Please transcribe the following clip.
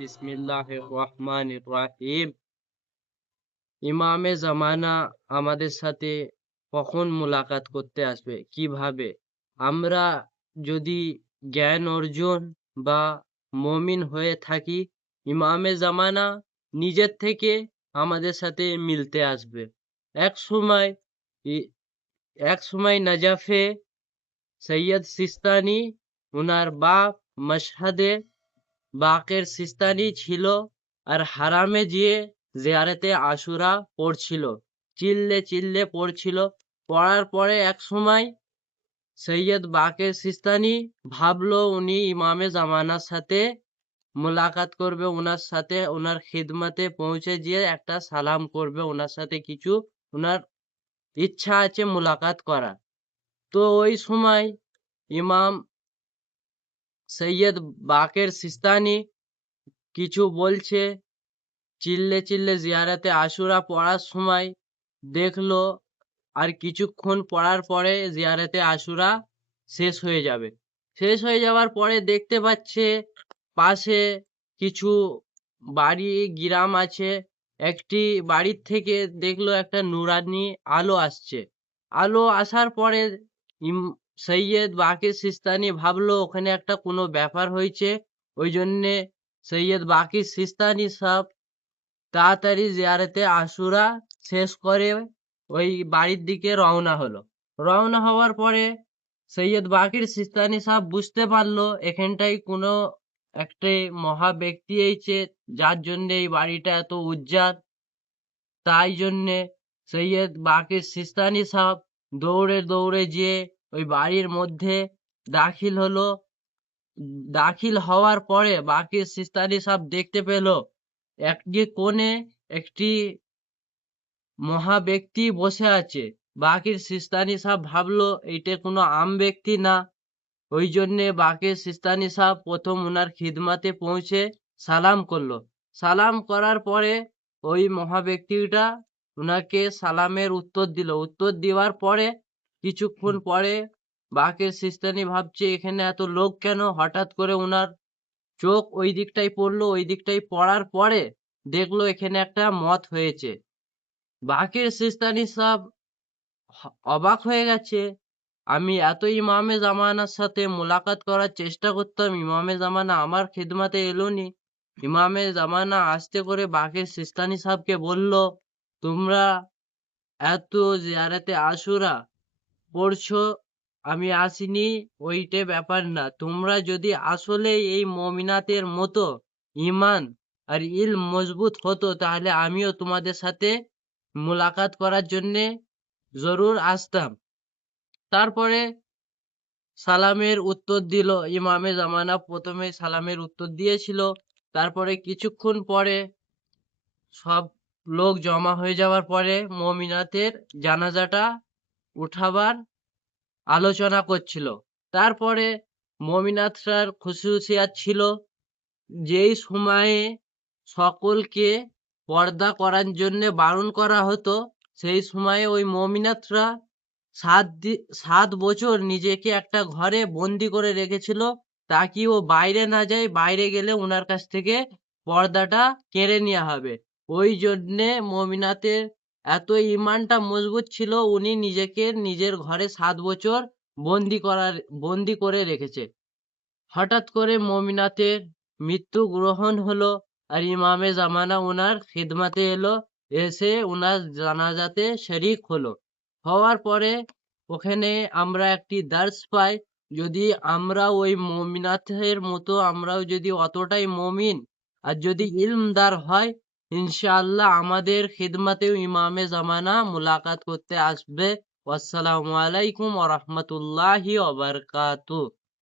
বিসমিল্লাহির রহমানির রহিম। ইমামে জামানা আমাদের সাথে কখন মুলাকাত করতে আসবে, কিভাবে? আমরা যদি জ্ঞান অর্জন বা মুমিন হয়ে থাকি, ইমামে জামানা নিজের থেকে আমাদের সাথে মিলতে আসবে। এক সময় এক সময় নাজাফে সৈয়দ সিস্তানি, উনার বাপ মশহাদে বাকের সিস্তানি ছিল, আর হারামে গিয়ে জিয়ারতে আশুরা পড়ছিল, চিল্লে চিল্লে পড়ছিল। পড়ার পরে এক সময় সৈয়দ বাকের সিস্তানি ভাবলো উনি ইমামে জামানার সাথে মুলাকাত করবে, ওনার সাথে ওনার খিদমতে পৌঁছে গিয়ে একটা সালাম করবে, ওনার সাথে কিছু ওনার ইচ্ছা আছে মুলাকাত করা। তো ওই সময় ইমাম সৈয়দ বাকের সিস্তানি কিছু বলছে, চিল্লে চিল্লে জিয়ারতে আশুরা পড়ার সময় দেখলো আর কিছুক্ষণ পড়ার পরে জিয়ারতে আশুরা শেষ হয়ে যাবে। শেষ হয়ে যাওয়ার পরে দেখতে পাচ্ছে পাশে কিছু বাড়ি গ্রাম আছে। একটি বাড়ির থেকে দেখলো একটা নুরানি আলো আসছে। আলো আসার পরে সৈয়দ বাকির সিস্তানি ভাবলো ওখানে একটা কোনো ব্যাপার হয়েছে। ওই জন্যে সৈয়দ বাকির সিস্তানি সব তাড়াতাড়ি জিয়ারতে আশুরা শেষ করে ওই বাড়ির দিকে রওনা হলো। রওনা হওয়ার পরে সৈয়দ বাকির সিস্তানি সাহেব বুঝতে পারলো এখানটাই কোনো একটা মহা ব্যক্তি এইছে, যার জন্য এই বাড়িটা এত উজ্জাত। তাই জন্যে সৈয়দ বাকির সিস্তানি সাহেব দৌড়ে দৌড়ে যেয়ে ওই বাড়ির মধ্যে দাখিল হলো। দাখিল হওয়ার পরে বাকির সিস্তানি সাহেব দেখতে পেল একটি কোণে একটি মহা ব্যক্তি বসে আছে। বাকির সিস্তানি সাহেব ভাবলো এইটা কোনো আম ব্যক্তি না। ওই জন্যে বাকির সিস্তানি সাহেব প্রথম ওনার খিদমাতে পৌঁছে সালাম করলো। সালাম করার পরে ওই মহা ব্যক্তিটা ওনাকে সালামের উত্তর দিল। উত্তর দেওয়ার পরে কিছুক্ষণ পরে বাকির সিস্তানি ভাবছে এখানে এত লোক কেন। হঠাৎ করে ওনার চোখ ওই দিকটাই পড়লো। ওই দিকটাই পড়ার পরে দেখলো এখানে একটা মত হয়েছে। বাকির সিস্তানি সাহেব অবাক হয়ে গেছে। আমি এত ইমামে জামানার সাথে মুলাকাত করার চেষ্টা করতাম, ইমামে জামানা আমার খিদমতে এলো নি। ইমামে জামানা আস্তে করে বাকির সিস্তানি সাহেবকে বলল, তোমরা এত জিয়ারতে আশুরা পড়ছো, আমি আসিনি, ওইটা ব্যাপার না। তোমরা যদি আসলে এই মুমিনাতের মতো ইমান আর ইলম মজবুত হতো, তাহলে আমিও তোমাদের সাথে মুলাকাত করার জন্যে জরুর আসতাম। তারপরে সালামের উত্তর দিল। ইমামে জামানা প্রথমে সালামের উত্তর দিয়েছিল। তারপরে কিছুক্ষণ পরে সব লোক জমা হয়ে যাওয়ার পরে মুমিনাতের জানাজাটা উঠাবার আলোচনা করছিল। তারপরে মুমিনাতরার খুশুসিয়াত ছিল, যেই সময়ে সকলকে পর্দা করার জন্য বারণ করা হতো, সেই সময়ে ওই মুমিনাতরা 7 বছর নিজেকে একটা ঘরে বন্দি করে রেখেছিল, তাকি ও বাইরে না যায়। বাইরে গেলে ওনার কাছ থেকে পর্দাটা কেড়ে নেওয়া হবে। ওই জন্যে মুমিনাতের এত ইমানটা মজবুত ছিল, উনি নিজেকে নিজের ঘরে 7 বছর বন্দি করে রেখেছে। হঠাৎ করে মুমিনাতের মৃত্যু গ্রহণ হলো, আর ইমামে জামানা ওনার খিদমতে এলো, এসে ওনার জানাজাতে শরিক হলো। হওয়ার পরে ওখানে আমরা একটি দার্স পাই, যদি আমরা ওই মুমিনাতের মতো আমরাও যদি অতটাই মুমিন আর যদি ইলমদার হয়, ইনশাআল্লাহ আমাদের খিদমতেও ইমামে জামানা মুলাকাত করতে আসবে। আসসালামু আলাইকুম ওয়া রাহমাতুল্লাহি ওয়া বারাকাতুহু।